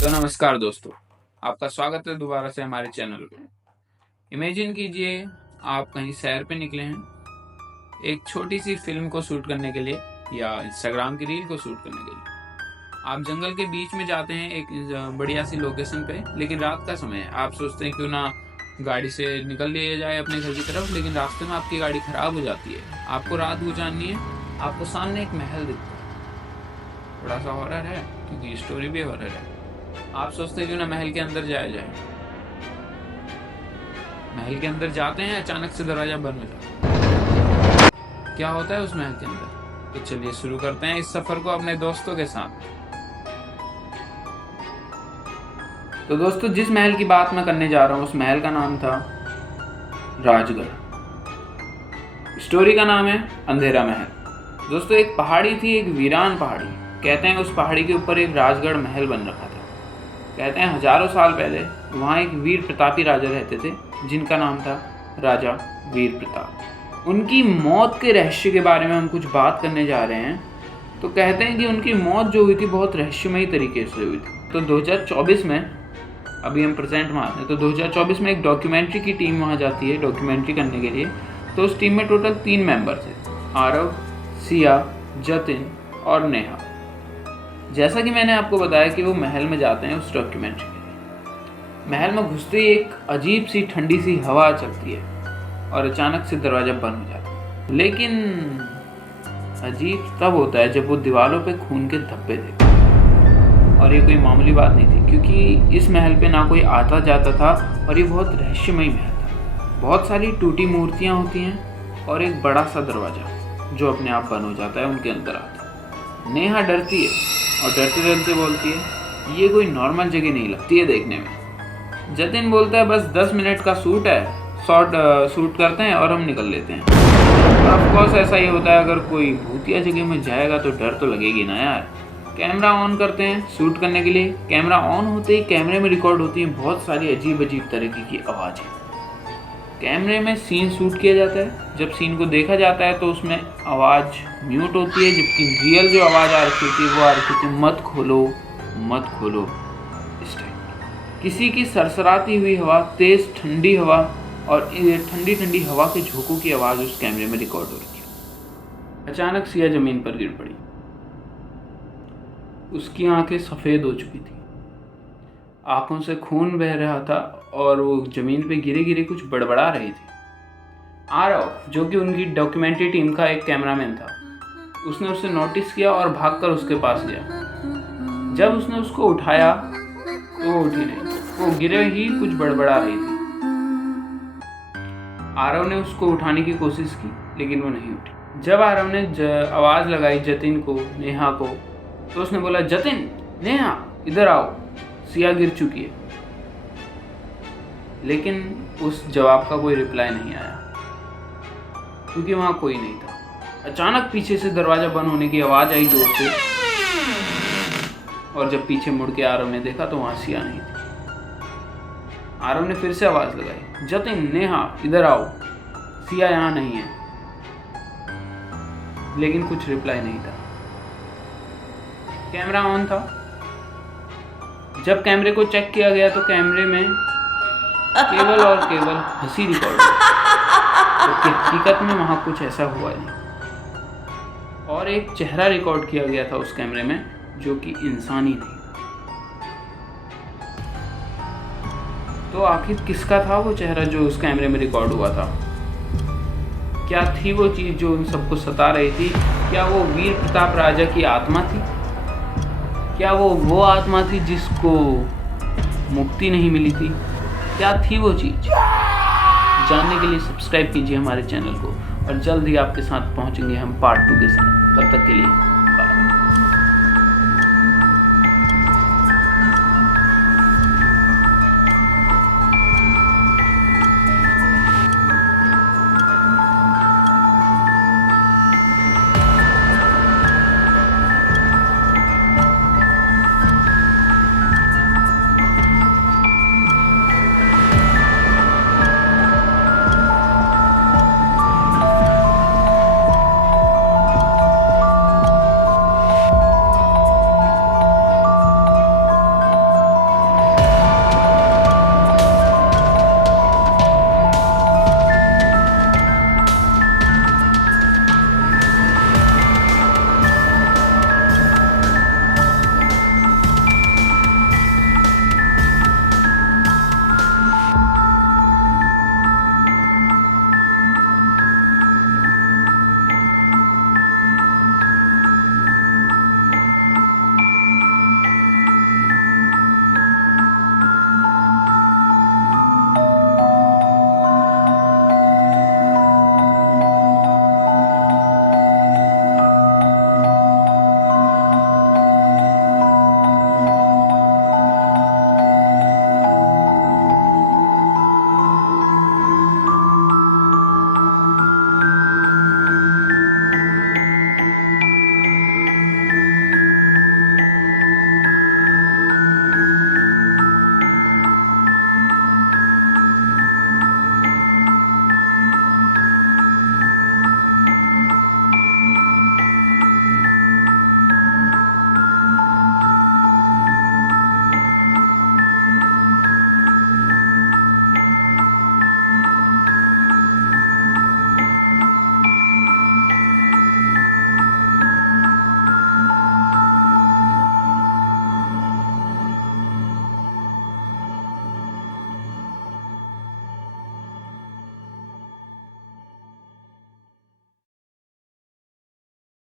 तो नमस्कार दोस्तों, आपका स्वागत है दोबारा से हमारे चैनल पे। इमेजिन कीजिए आप कहीं सैर पे निकले हैं एक छोटी सी फिल्म को शूट करने के लिए या इंस्टाग्राम की रील को शूट करने के लिए। आप जंगल के बीच में जाते हैं एक बढ़िया सी लोकेशन पे, लेकिन रात का समय है। आप सोचते हैं क्यों ना गाड़ी से निकल लिया जाए अपने घर की तरफ, लेकिन रास्ते में आपकी गाड़ी खराब हो जाती है। आपको रात गुजारनी है, आपको सामने एक महल दिखता है। थोड़ा सा हॉरर है क्योंकि स्टोरी भी हॉरर है। आप सोचते हैं क्यों ना महल के अंदर जाया जाए। महल के अंदर जाते हैं, अचानक से दरवाजा बंद हो जाता है। क्या होता है उस महल के अंदर? तो चलिए शुरू करते हैं इस सफर को अपने दोस्तों के साथ। तो दोस्तों, जिस महल की बात मैं करने जा रहा हूँ उस महल का नाम था राजगढ़। स्टोरी का नाम है अंधेरा महल। दोस्तों, एक पहाड़ी थी, एक वीरान पहाड़ी। कहते हैं उस पहाड़ी के ऊपर एक राजगढ़ महल बन रखा था। कहते हैं हजारों साल पहले वहाँ एक वीर प्रतापी राजा रहते थे जिनका नाम था राजा वीर प्रताप। उनकी मौत के रहस्य के बारे में हम कुछ बात करने जा रहे हैं। तो कहते हैं कि उनकी मौत जो हुई थी बहुत रहस्यमयी तरीके से हुई थी। तो 2024 में, अभी हम प्रेजेंट में आते हैं, तो 2024 में एक डॉक्यूमेंट्री की टीम वहाँ जाती है डॉक्यूमेंट्री करने के लिए। तो उस टीम में टोटल 3 मेंबर थे, आरव, सिया, जतिन और नेहा। जैसा कि मैंने आपको बताया कि वो महल में जाते हैं उस डॉक्यूमेंट्री के लिए। महल में घुसते ही एक अजीब सी ठंडी सी हवा चलती है और अचानक से दरवाजा बंद हो जाता है। लेकिन अजीब तब होता है जब वो दीवारों पे खून के धब्बे थे। और ये कोई मामूली बात नहीं थी, क्योंकि इस महल पे ना कोई आता जाता था और ये बहुत रहस्यमयी महल था। बहुत सारी टूटी मूर्तियाँ होती हैं और एक बड़ा सा दरवाजा जो अपने आप बंद हो जाता है उनके अंदर आता है। नेहा डरती है और डरते डरते बोलती है, ये कोई नॉर्मल जगह नहीं लगती है देखने में। जतिन बोलता है, बस 10 मिनट का शूट है, शूट करते हैं और हम निकल लेते हैं। ऑफ कोर्स ऐसा ही होता है, अगर कोई भूतिया जगह में जाएगा तो डर तो लगेगी ना यार। कैमरा ऑन करते हैं शूट करने के लिए। कैमरा ऑन होते ही कैमरे में रिकॉर्ड होती हैं बहुत सारी अजीब अजीब तरीके की आवाज़ें। कैमरे में सीन शूट किया जाता है। जब सीन को देखा जाता है तो उसमें आवाज़ म्यूट होती है, जबकि रियल जो आवाज़ आ रखी थी वो आ रखी थी, मत खोलो मत खोलो, इस टाइप। किसी की सरसराती हुई हवा, तेज़ ठंडी हवा और ठंडी ठंडी हवा के झोंकों की आवाज़ उस कैमरे में रिकॉर्ड हो रही है। अचानक सिया ज़मीन पर गिर पड़ी। उसकी आंखें सफ़ेद हो चुकी थी, आंखों से खून बह रहा था और वो ज़मीन पे गिरे गिरे कुछ बड़बड़ा रही थी। आरव, जो कि उनकी डॉक्यूमेंट्री टीम का एक कैमरामैन था, उसने उसे नोटिस किया और भागकर उसके पास गया। जब उसने उसको उठाया तो वो उठी नहीं, वो गिरे ही कुछ बड़बड़ा रही थी। आरव ने उसको उठाने की कोशिश की लेकिन वो नहीं उठी। जब आरव ने आवाज़ लगाई जतिन को, नेहा को, तो उसने बोला, जतिन, नेहा, इधर आओ, सिया गिर चुकी है। लेकिन उस जवाब का कोई रिप्लाई नहीं आया क्योंकि वहाँ कोई नहीं था। अचानक पीछे से दरवाज़ा बंद होने की आवाज़ आई जोर से, और जब पीछे मुड़ के आरव ने देखा तो वहाँ सिया नहीं थी। आरव ने फिर से आवाज़ लगाई, जतिन, नेहा, इधर आओ, सिया यहाँ नहीं है। लेकिन कुछ रिप्लाई नहीं था। कैमरा ऑन था। जब कैमरे को चेक किया गया तो कैमरे में केवल और केवल हंसी रिकॉर्ड हुई, तो हकीकत में वहाँ कुछ ऐसा हुआ नहीं। और एक चेहरा रिकॉर्ड किया गया था उस कैमरे में जो कि इंसानी नहीं था। तो आखिर किसका था वो चेहरा जो उस कैमरे में रिकॉर्ड हुआ था? क्या थी वो चीज़ जो उन सबको सता रही थी? क्या वो वीर प्रताप राजा की आत्मा थी? क्या वो आत्मा थी जिसको मुक्ति नहीं मिली थी? क्या थी वो चीज़? जानने के लिए सब्सक्राइब कीजिए हमारे चैनल को और जल्द ही आपके साथ पहुंचेंगे हम पार्ट 2 के साथ। तब तक के लिए